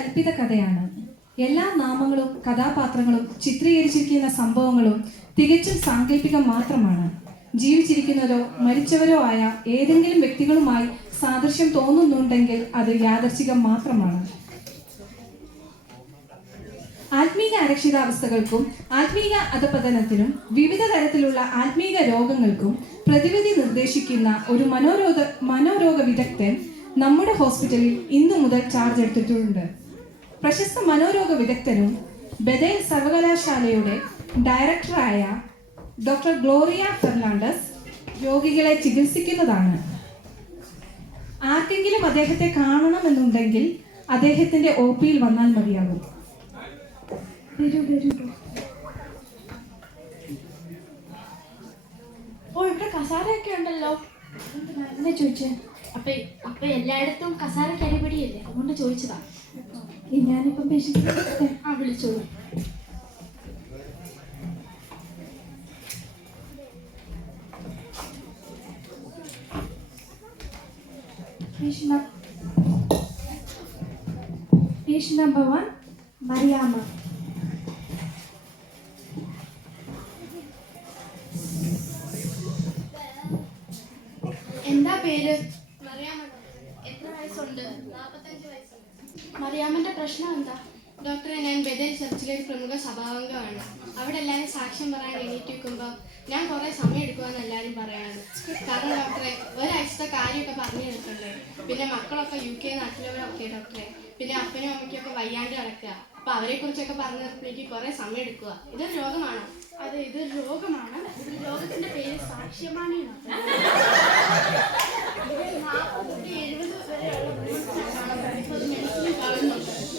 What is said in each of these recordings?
കൽപ്പിത കഥയാണ്. എല്ലാ നാമങ്ങളും കഥാപാത്രങ്ങളും ചിത്രീകരിച്ചിരിക്കുന്ന സംഭവങ്ങളും തികച്ചും സാങ്കല്പികം മാത്രമാണ്. ജീവിച്ചിരിക്കുന്നവരോ മരിച്ചവരോ ആയ ഏതെങ്കിലും വ്യക്തികളുമായി സാദൃശ്യം തോന്നുന്നുണ്ടെങ്കിൽ അത് യാദർച്ഛികം മാത്രമാണ്. ആത്മീക അരക്ഷിതാവസ്ഥകൾക്കും ആത്മീക അധപതനത്തിനും വിവിധ തരത്തിലുള്ള ആത്മീക രോഗങ്ങൾക്കും പ്രതിവിധി നിർദ്ദേശിക്കുന്ന ഒരു മനോരോഗ വിദഗ്ധൻ നമ്മുടെ ഹോസ്പിറ്റലിൽ ഇന്നു മുതൽ ചാർജ് എടുത്തിട്ടുണ്ട്. പ്രശസ്ത മനോരോഗ വിദഗ്ധനും ബഥേൽ സർവകലാശാലയുടെ ഡയറക്ടറായ ഡോക്ടർ ഗ്ലോറിയ ഫെർണാണ്ടസ് രോഗികളെ ചികിത്സിക്കുന്നതാണ്. ആർക്കെങ്കിലും അദ്ദേഹത്തെ കാണണമെന്നുണ്ടെങ്കിൽ അദ്ദേഹത്തിന്റെ OP-യിൽ വന്നാൽ മതിയാകും. ഓ, ഇവിടെ കസാരയൊക്കെ ഉണ്ടല്ലോ. എന്നെ ചോദിച്ചേ? അപ്പൊ എല്ലായിടത്തും കസാരയ്ക്ക് അടിപൊളിയല്ലേ, അതുകൊണ്ട് ചോദിച്ചതാ. ഞാനിപ്പം വിളിച്ചോളൂ. Patient number 1, Mariama. എന്താ പേര്? എത്ര വയസ്സുണ്ട്? 45 വയസ്സുണ്ട്. മറിയാമ്മന്റെ പ്രശ്നം എന്താ? ഡോക്ടറെ, ഞാൻ ബഥേൽ ചർച്ചിലെ ഒരു പ്രമുഖ സഭാംഗമാണ്. അവിടെ എല്ലാവരും സാക്ഷ്യം പറയാൻ എണീറ്റ് വെക്കുമ്പോൾ ഞാൻ കുറേ സമയം എടുക്കുമെന്ന് എല്ലാവരും പറയണത്. കാരണം ഡോക്ടറെ, ഒരാഴ്ചത്തെ കാര്യമൊക്കെ പറഞ്ഞു തന്നിട്ടുണ്ടേ. പിന്നെ മക്കളൊക്കെ UK നാട്ടിലവരൊക്കെ ഡോക്ടറെ. പിന്നെ അപ്പനും അമ്മയ്ക്കൊക്കെ വയ്യാണ്ട് കിടക്കുക. അപ്പോൾ അവരെക്കുറിച്ചൊക്കെ പറഞ്ഞു തന്നപ്പോഴേക്ക് കുറേ സമയം എടുക്കുക. ഇതൊരു രോഗമാണോ? അതെ, ഇതൊരു രോഗമാണ്. രോഗത്തിന്റെ പേര് സാക്ഷ്യമാണി. 40-70 വരെയുള്ള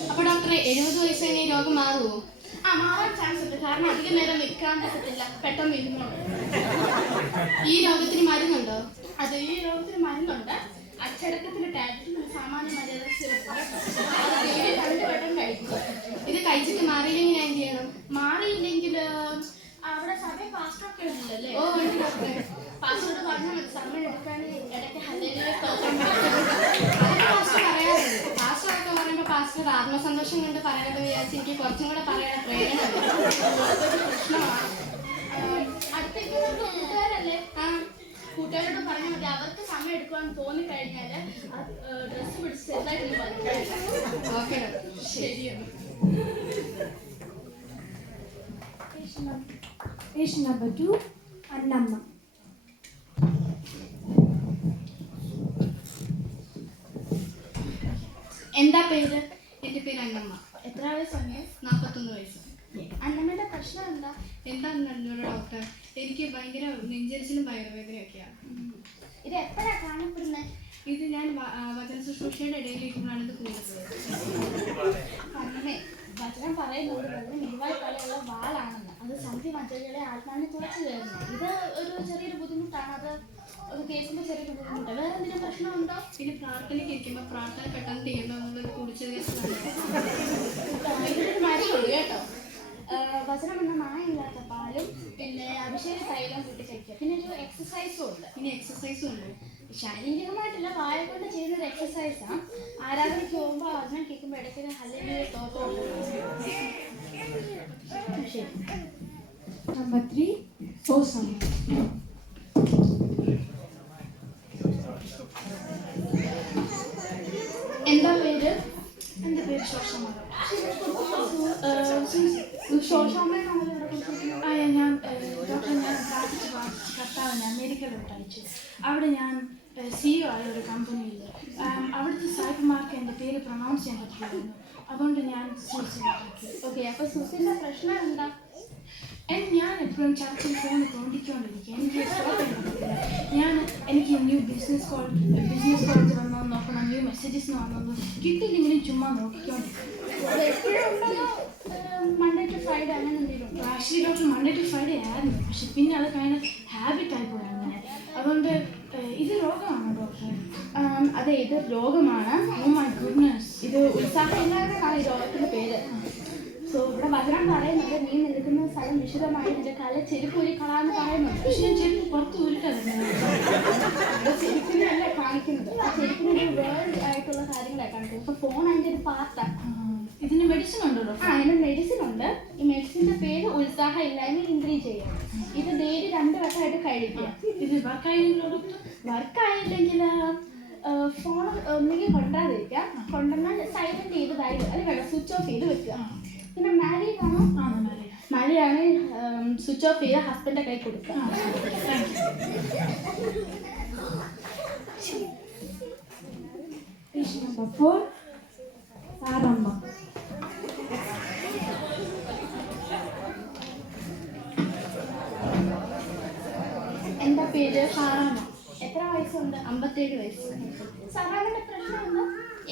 അപ്പോൾ ഡോക്ടറെ, 70 വയസ്സ് കഴിഞ്ഞ് ഈ രോഗം മാറുമോ? മാറാൻ ചാൻസ് ഉണ്ട്. കാരണം അധികം നേരം നിൽക്കാൻ പറ്റത്തില്ല, പെട്ടെന്ന് ഇരുന്നു. ഈ രോഗത്തിന് മരുന്നുണ്ടോ? അത് ഈ രോഗത്തിന് മരുന്നുണ്ട്. അച്ചടക്കത്തിന് ടാബ്ലറ്റ്, സാമാന്യ മര്യാദ സിറപ്പ് 2 വട്ടം കഴിക്കും. ഇത് കഴിച്ചിട്ട് മാറിയില്ലെങ്കിൽ ഞാൻ എന്ത് ചെയ്യണം? മാറിയില്ലെങ്കിൽ അവിടെ സഭയിൽ പാസ്റ്ററൊക്കെ ഉണ്ടല്ലേ? ഓ, ഉണ്ട് ഡോക്ടറെ. പാസ്റ്ററോട് പറഞ്ഞാൽ മതി, സമയം എടുക്കാൻ ഇടയ്ക്ക് ഹല്ലേലൂയ പാസ്റ്റർ പറയാറുണ്ട്. പാസ്റ്ററൊക്കെ പറയുമ്പോൾ പാസ്റ്റർ ആത്മസന്തോഷം കൊണ്ട് പറയാനെന്ന് വിചാരിച്ച് എനിക്ക് കുറച്ചും കൂടെ പറയാൻ പ്രേരണ പ്രശ്നമാണ്. അടുത്തേക്ക് കൂട്ടുകാരല്ലേ? കൂട്ടുകാരോട് പറഞ്ഞാൽ മതി, അവർക്ക് സമയം എടുക്കുവാന്ന് തോന്നിക്കഴിഞ്ഞാൽ ഡ്രസ്സ് പിടിച്ച് ചെറുതായിട്ട് പറഞ്ഞു. ഓക്കെ ഡോക്ടർ, ശരിയാണ്. Patient number 2, Annamma. എന്താ പേര്? എൻ്റെ പേര് അന്നമ്മ. എത്ര വയസ്സുണ്ട്? 41 വയസ്സ്. അന്നമ്മയുടെ പ്രശ്നം എന്താ? എന്താണെന്നല്ലോ ഡോക്ടർ, എനിക്ക് ഭയങ്കര നെഞ്ചരിച്ചിലും വയറുവേദനയൊക്കെയാണ്. ഇത് എപ്പോഴാണ് കാണപ്പെടുന്നത്? ഇത് ഞാൻ വചന ശുശ്രൂഷയുടെ ഇടയിലിരിക്കുമ്പോഴാണ് ഇത് കൂടുന്നത്. അന്നമ്മേ, വചനം പറയുന്നത് വളരെ മികവായി പോലെയുള്ള വാളാണെന്ന്. അത് സന്ധി മജ്ജകളെ ആത്മാവിനെ തുളച്ചു കയറുന്നത്. ഇത് ഒരു ചെറിയൊരു ബുദ്ധിമുട്ടാണ്. അത് കേൾക്കുമ്പോൾ ചെറിയൊരു ബുദ്ധിമുട്ട്. വേറെ എന്തെങ്കിലും പ്രശ്നമുണ്ടോ? പിന്നെ പ്രാർത്ഥനയ്ക്ക് ഇരിക്കുമ്പോൾ പ്രാർത്ഥന പെട്ടെന്ന് ചെയ്യണോ എന്നുള്ളൊരു കുടിച്ചത്. ഇതിനൊരു മരുന്നുണ്ട് കേട്ടോ. വചനം എന്ന മായമില്ലാത്ത പാലും പിന്നെ അഭിഷേക തൈലം കൂട്ടി കഴിക്കുക. പിന്നെ ഒരു എക്സസൈസും ഉണ്ട്. ഇനി എക്സസൈസും ഉണ്ട്. ശാരീരികമായിട്ടല്ല, വായ കൊണ്ട് ചെയ്യുന്ന ഒരു എക്സസൈസാണ്. ആരാധനയ്ക്ക് പോകുമ്പോൾ വചനം കേൾക്കുമ്പോൾ ഇടയ്ക്ക് ഹല്ലേലൂയ സ്തോത്രം. ശരി. Number 3, Osam. എന്താ പേര്? എൻ്റെ പേര് ശോഷമ്മ. ശോഷമ്മയാണല്ലോ ഇവിടെ കൊടുത്തിരിക്കുന്നത്. ഞാൻ ഡോക്ടർ, ഞാൻ പ്രാർത്ഥിച്ച കർത്താവ് ഞാൻ മെഡിക്കലോട്ട് അയച്ചു. അവിടെ ഞാൻ CEO ആയ ഒരു കമ്പനിയിൽ അവിടുത്തെ സായിപ്പന്മാർക്ക് എൻ്റെ പേര് പ്രൊണൗൺസ് ചെയ്യാൻ പറ്റില്ലായിരുന്നു. അതുകൊണ്ട് ഞാൻ സൂസിലാക്കി. ഓക്കെ, അപ്പോൾ സുസിൻ്റെ പ്രശ്നം എന്താ? ഞാൻ എപ്പോഴും ചർച്ചിൽ ഫോൺ തോണ്ടിക്കൊണ്ടിരിക്കുക. എനിക്ക് ന്യൂ ബിസിനസ് കോളേജ് വന്നോ നോക്കണം, ന്യൂ മെസ്സേജസ് വന്നോ കിട്ടിയില്ലെങ്കിലും ചുമ്മാ നോക്കിക്കൊണ്ടിരിക്കും. മൺഡേ ടു ഫ്രൈഡേ അങ്ങനെ എന്തെങ്കിലും? Actually doctor, Monday to Friday ആയിരുന്നു, പക്ഷെ പിന്നെ അത് കഴിഞ്ഞ ഹാബിറ്റ് ആയിപ്പോയി അങ്ങനെ. അതുകൊണ്ട് ഇത് രോഗമാണോ ഡോക്ടർ? അതെ, ഇത് രോഗമാണ്. Oh my goodness. ഇത് ഉത്സാഹമില്ലാതെയാണ് ഈ രോഗത്തിൻ്റെ പേര്. സോ ഇവിടെ വചനം പറയുന്നത്, നീ നിൽക്കുന്ന സ്ഥലം വിശുദ്ധമായി നിന്റെ കാല ചെരുപ്പൂരി കളാന്ന് പറയുന്നുണ്ട്. പക്ഷെ ഞാൻ ചെരുപ്പ് പുറത്ത് ഊരിട്ടതന്നെ. ചെരുപ്പിനല്ല കാണിക്കുന്നത്. ആ ചെരുപ്പിനൊരു വേൾഡ് ആയിട്ടുള്ള കാര്യങ്ങളാണ് കാണിക്കുന്നത്. ഇപ്പൊ ഫോൺ അതിൻ്റെ ഒരു പാർട്ടാണ്. മെഡിസിൻ ഉണ്ടോ ഡോക്ടർ? അതിന് മെഡിസിൻ ഉണ്ട്. ഈ മെഡിസിൻ്റെ പേര് ഉത്സാഹ ഇല്ലായ്മ ഇൻക്രീസ് ചെയ്യാം. ഇത് ഡെയിലി 2 വട്ടമായിട്ട് കഴിക്കുക. ഇത് വർക്കായില്ലെങ്കിലോ ഡോക്ടർ? വർക്കായില്ലെങ്കിൽ ഫോൺ ഒന്നുകിൽ കൊണ്ടാതിരിക്കുക. കൊണ്ടുവന്നാൽ സൈലന്റ് ചെയ്ത് തരിക, അല്ലെങ്കിൽ വേണ്ട സ്വിച്ച് ഓഫ് ചെയ്ത് വെക്കുക. പിന്നെ മാരീഡ് ആണോ? മാരീഡാണ് സ്വിച്ച് ഓഫ് ചെയ്ത് ഹസ്ബൻഡിൻ്റെ കൈ കൊടുക്കുക. Patient number 4 Saramma. എന്താ പേര്? സാറാമ്മ. എത്ര വയസ്സുണ്ട്? 57 വയസ്സ്. സാറാമ്മയുടെ പ്രശ്നം എന്താ?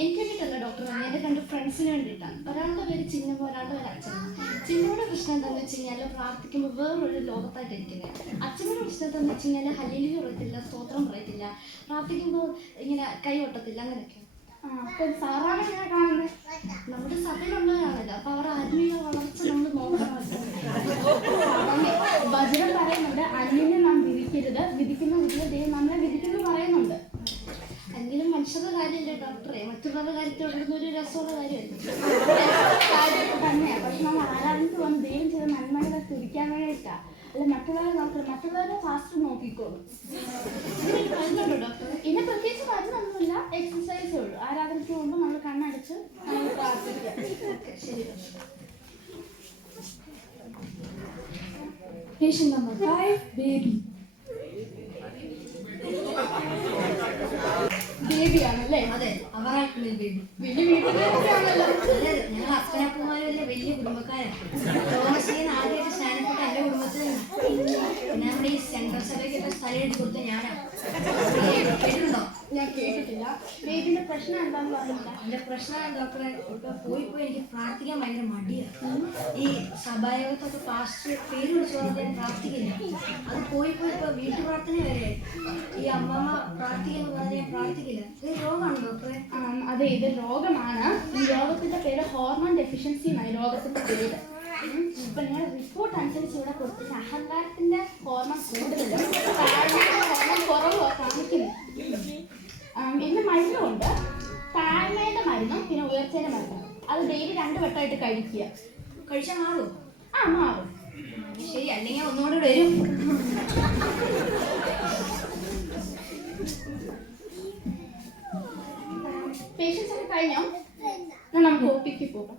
എനിക്ക് വേണ്ടിയിട്ടല്ല ഡോക്ടർ, എൻ്റെ 2 ഫ്രണ്ട്സിന് വേണ്ടിയിട്ടാണ്. ഒരാളുടെ പേര് ചിന്നമ്മ, ഒരാളുടെ പേര് അച്ഛമ്മ. ചിന്നമ്മയുടെ പ്രശ്നം എന്താണെന്ന് വെച്ച് കഴിഞ്ഞാൽ പ്രാർത്ഥിക്കുമ്പോൾ വേറൊരു ലോകത്തായിട്ട് ഇരിക്കുന്നത്. അച്ഛമ്മയുടെ പ്രശ്നം എന്താണെന്ന് വെച്ച് കഴിഞ്ഞാൽ ഹല്ലേലൂയ പറയത്തില്ല, സ്തോത്രം പറയത്തില്ല, പ്രാർത്ഥിക്കുമ്പോൾ ഇങ്ങനെ കൈ ഒട്ടത്തില്ല, അങ്ങനെയൊക്കെ. അപ്പം സാറാമ്മ എങ്ങനെ കാണുന്നത്? നമ്മുടെ സഭയിലുള്ളവരാണല്ലോ, അപ്പോൾ അവർ ആത്മീയ വളർച്ച നമ്മൾ നോക്കണം. വചനം പറയുന്നുണ്ട്, അന്യനെ നാം വിധിക്കരുത്, വിധിക്കുന്ന വിധിയെ ദൈവം നമ്മളെ വിധിക്കുന്നു പറയുന്നുണ്ട്. എങ്കിലും മനുഷ്യരുടെ കാര്യമല്ലേ ഡോക്ടറെ, മറ്റുള്ളവരുടെ കാര്യത്തിലുള്ള ഒരു രസമുള്ള കാര്യമല്ലേ. കാര്യമൊക്കെ തന്നെയാണ്. പക്ഷെ നമ്മൾ ആരാധനയ്ക്ക് വന്ന് ദൈവം ചെയ്ത നന്മകളെ സ്തുതിക്കാൻ വേണ്ടിയിട്ടാണ്. അല്ല മറ്റുള്ളവരെ നോക്കണം, മറ്റുള്ളവരെ ഫാസ്റ്റ് നോക്കിക്കോളും. മരുന്നുണ്ടോ ഡോക്ടർ? പിന്നെ പ്രത്യേകിച്ച് മരുന്നൊന്നുമില്ല, എക്സസൈസേ ഉള്ളൂ. ആരാധനയ്ക്ക് പോകുമ്പോൾ നമ്മൾ കണ്ണടച്ച് നമ്മൾ പ്രാർത്ഥിക്കുക. ശരി ഡോക്ടർ. Patient number 5 baby. ബേബിയാണല്ലേ? അതെ, അവരായിട്ടുള്ള ബേബി. വലിയ വീട്ടുകാരൊക്കെയാണല്ലോ. അതെ, ഞങ്ങൾ അപ്പനപ്പന്മാരല്ലേ വലിയ കുടുംബക്കാരാണ്. തോമസിന് ആദ്യമായിട്ട് സ്നാനപ്പെട്ട എൻ്റെ കുടുംബത്തിൽ പിന്നെ നമ്മുടെ ഈ സെൻട്രൽ സഭയ്ക്കൊക്കെ സ്ഥലം എടുത്ത് കൊടുത്ത ഞാനാണ്. കേട്ടിട്ടുണ്ടോ? ഞാൻ കേട്ടിട്ടില്ല. ബേബിന്റെ പ്രശ്നം എന്താണെന്ന് പറഞ്ഞില്ല. എൻ്റെ പ്രശ്നം ഡോക്ടറെ, ഇപ്പോൾ പോയി എനിക്ക് പ്രാർത്ഥിക്കാൻ ഭയങ്കര മടിയാണ്. ഈ സഭായോഗത്തൊക്കെ പാസ്റ്റ് പേര് വിളിച്ചു പറഞ്ഞാൽ ഞാൻ പ്രാർത്ഥിക്കില്ല. അത് പോയി ഇപ്പോൾ വീട്ടു പ്രാർത്ഥന വരെ ഈ അമ്മമ്മ പ്രാർത്ഥിക്കുന്നു പറഞ്ഞാൽ ഞാൻ പ്രാർത്ഥിക്കില്ല. ഇത് രോഗമാണ് ഡോക്ടറെ. അതെ, ഇത് രോഗമാണ്. ഈ രോഗത്തിന്റെ പേര് ഹോർമോൺ ഡെഫിഷ്യൻസി എന്നാണ് രോഗത്തിന്റെ പേര്. ഇപ്പൊ നിങ്ങളുടെ റിപ്പോർട്ട് അനുസരിച്ച് ഇവിടെ കൊടുത്തിട്ട് അഹങ്കാരത്തിന്റെ ഹോർമോൺ കൂടുതലും ഹോർമോൺ കുറവോ കാണിക്കുന്നു. ഇന്ന് മരുന്നുണ്ട്, താഴ്മയുടെ മരുന്നും പിന്നെ ഉയർച്ചയുടെ മരുന്നും. അത് ഡെയിലി 2 വട്ടമായിട്ട് കഴിക്കുക. കഴിച്ചാൽ മാറുമോ? മാറും. ശരി, അല്ലെങ്കിൽ ഒന്നുകൂടെ വരും. പേഷ്യൻസ് ഒക്കെ കഴിഞ്ഞോ? നമുക്ക് ഒ പിക്ക് പോകാം.